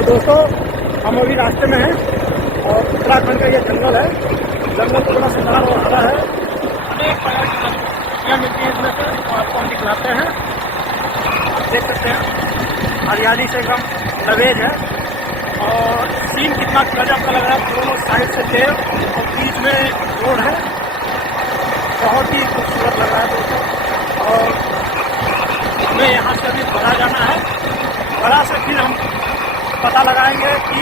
तो दोस्तों हम अभी रास्ते में हैं और उत्तराखंड का ये जंगल है। जंगल थोड़ा सा बड़ा और हरा है। अनेक प्रकार की सब्जियाँ मिलती हैं इसमें से, तो आपको हम दिखलाते हैं। आप देख सकते हैं हरियाली से एकदम लवेज है और सीन कितना गजब का लग रहा है। दोनों साइड से पेड़ और बीच में रोड है। बहुत ही खूबसूरत लग रहा है दोस्तों। और हमें यहाँ से अभी भरा जाना है। भरा से फिर हम पता लगाएंगे कि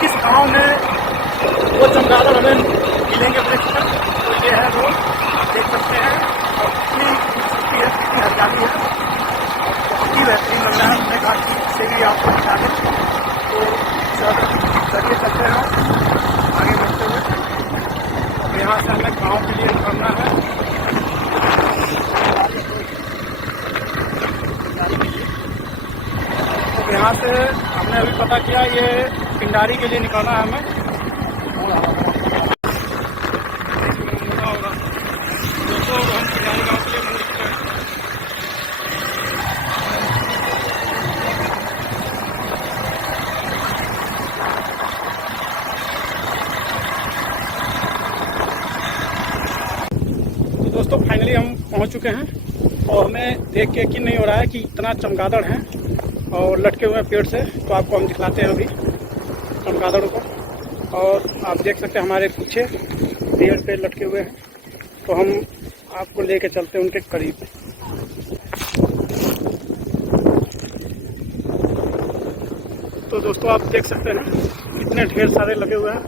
किस गांव में वो चमगादड़ हमें मिलेंगे वृक्ष पर। तो ये है रोड, आप देख सकते हैं। और कितनी खूबसूरती है, कितनी हरियाली है, बहुत ही बेहतरीन लग रहा है। हमने कहा कि से भी आपको दिखा दें। तो चलिए चलते हैं आगे बढ़ते हुए। अब यहाँ से हमें गाँव के लिए निकलना है। तो यहाँ से हमने अभी पता किया ये पिंडारी के लिए निकलना है हमें। दोस्तों हम पिंडारी गाँव के लिए मुड़ चुके हैं। तो दोस्तों फाइनली हम पहुँच चुके हैं और हमें देख के यकीन नहीं हो रहा है कि इतना चमगादड़ है और लटके हुए पेड़ से। तो आपको हम दिखलाते हैं अभी चमगादड़ों को। और आप देख सकते हैं हमारे पीछे पेड़ पे लटके हुए हैं। तो हम आपको लेके चलते हैं उनके करीब। तो दोस्तों आप देख सकते हैं कितने ढेर सारे लगे हुए हैं।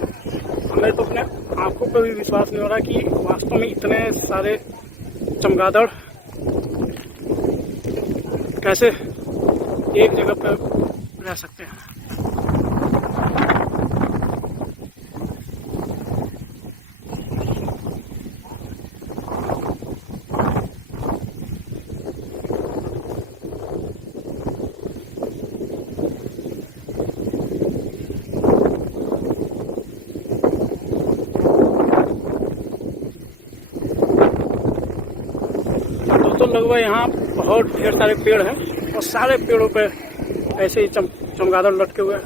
हमें तो अपने आंखों पर भी विश्वास नहीं हो रहा कि वास्तव में इतने सारे चमगादड़ कैसे एक जगह पर रह सकते हैं। दोस्तों लगभग यहाँ बहुत ढेर सारे पेड़ हैं और सारे पेड़ों पे ऐसे ही चमगादड़ लटके हुए हैं।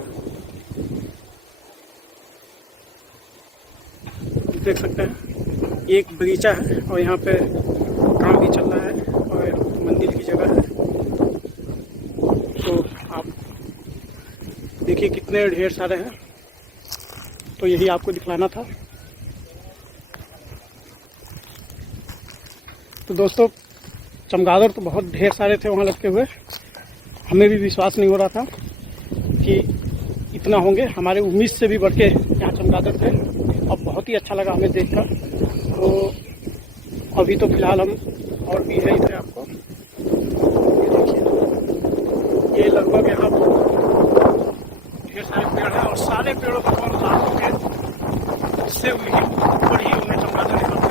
देख सकते हैं एक बगीचा है और यहाँ पे काम भी चल रहा है और मंदिर की जगह है। तो आप देखिए कितने ढेर सारे हैं। तो यही आपको दिखलाना था। तो दोस्तों चमगादड़ तो बहुत ढेर सारे थे वहाँ लटके हुए। हमें भी विश्वास नहीं हो रहा था कि इतना होंगे। हमारे उम्मीद से भी बढ़ के यहाँ चमगादड़ थे और बहुत ही अच्छा लगा हमें देखकर। तो अभी तो फिलहाल हम और भी है इधर आपको ये लगभग यहाँ ढेर सारे पेड़ हैं और सारे पेड़ों पर से ऊपर ही उन्हें चमगादड़ निकलते।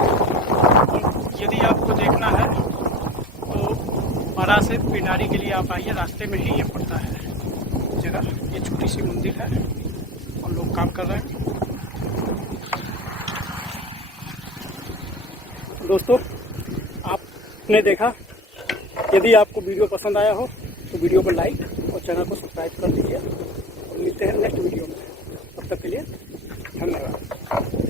यदि आपको देखना है तो बड़ा से पिंडारी के लिए आप आइए। रास्ते में ही ये पड़ता है जगह। ये छोटी सी मंदिर है और लोग काम कर रहे हैं। दोस्तों आपने देखा, यदि आपको वीडियो पसंद आया हो तो वीडियो को लाइक और चैनल को सब्सक्राइब कर दीजिए। और मिलते हैं नेक्स्ट वीडियो में। तब तक के लिए धन्यवाद।